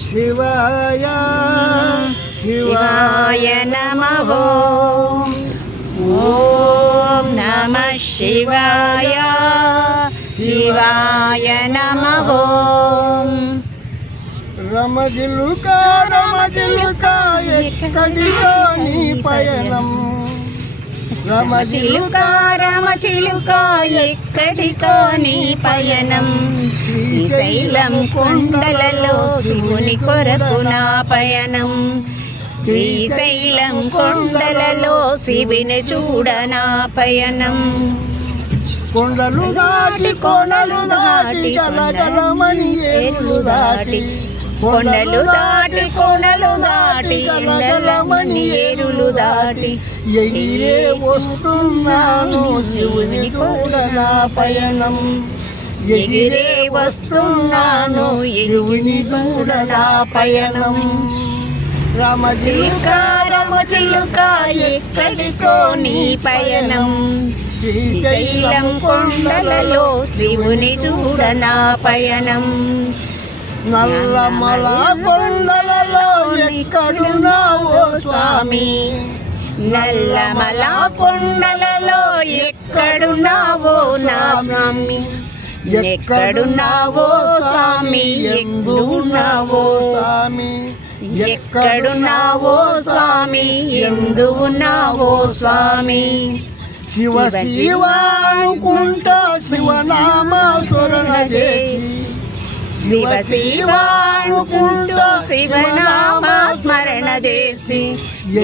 శివాయ శివాయ నమః. ఓం నమః శివాయ శివాయ నమః. రమజిలుక రమజిలుక ఎక్కడికో నీ పయనం. రమచిలుక రమచిలుక ఎక్కడికో నీ పయనం. శ్రీశైలం కొండలలో శివుని కొరకు నా పయనం. శ్రీశైలం కొండలలో శివుని చూడ నా పయనం. కొండలు దాటి కొనలు దాటి గలగలమని ఏరులు దాటి. కొండలు దాటి కొనలు దాటి గలగలమని ఏరులు దాటి ఎగిరే వస్తున్నాను శివుని కూడా నా పయనం. ఎగిరే వస్తున్నాను శివుని చూడ నా పయనం. రమజిలుక రమచిలుక ఎక్కడికో నీ పయనం. శ్రీశైలం కొండలలో శివుని చూడ నా పయనం. నల్లమల కొండలలో ఎక్కడున్నావో స్వామి. నల్లమల కొండలలో ఎక్కడున్నావో నా స్వామి. ఎక్కడున్నావో స్వామి ఎందు ఉన్నావో స్వామి. ఎక్కడున్నావో స్వామి ఎందు ఉన్నావో స్వామి. శివ శివ అనుకుంటా శివనామ స్మరణ చేసి. శివ శివ అనుకుంటూ శివనామ స్మరణ చేసి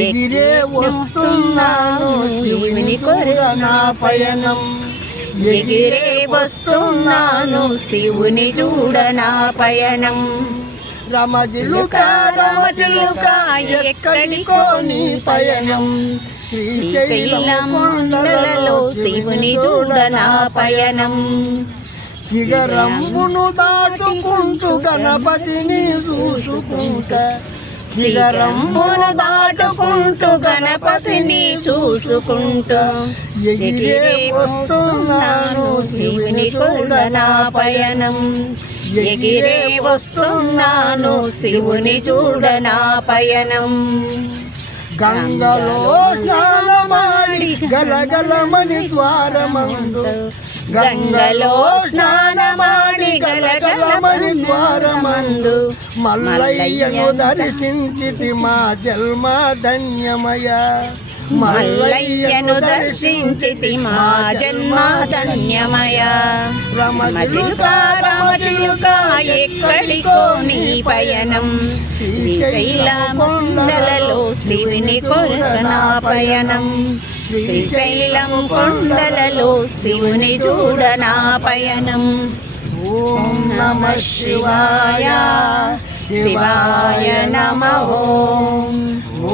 ఎగిరే వస్తున్నాను శివుని కూడా నా పయనం. ఎగిరే వస్తున్నాను శివుని చూడ నా పయనం. రమజిలుక రమజిలుక ఎక్కడికో నీ పయనం. శ్రీశైలం కొండలలో శివుని చూడ నా పయనం. శిఖరమును దాటుకుంటూ గణపతిని చూసుకుంటా. శిఖరమును దాటుకుంటూ గణపతిని చూసుకుంటూ ఎగిరే వస్తున్నాను శివుని చూడ నా పయనం. ఎగిరే వస్తున్నాను శివుని చూడ నా పయనం. గంగలో స్నానమాడి గలగలమని ద్వారమందు. గంగలో స్నానమాడి గలగలమని ద్వారమందు మల్లయ్యను దర్శించితి మా జన్మ ధన్యమయ. మల్లయ్యను దర్శించితి మా జన్మ ధన్యమయ. రమచిలుక రమచిలుక ఎక్కడికో నీ పయనం. శ్రీశైలం కొండలలో శివుని కొరకు నా పయనం. శ్రీశైలం కొండలలో శివుని చూడ నా పయనం. ఓం నమః శివాయ శివాయ నమః.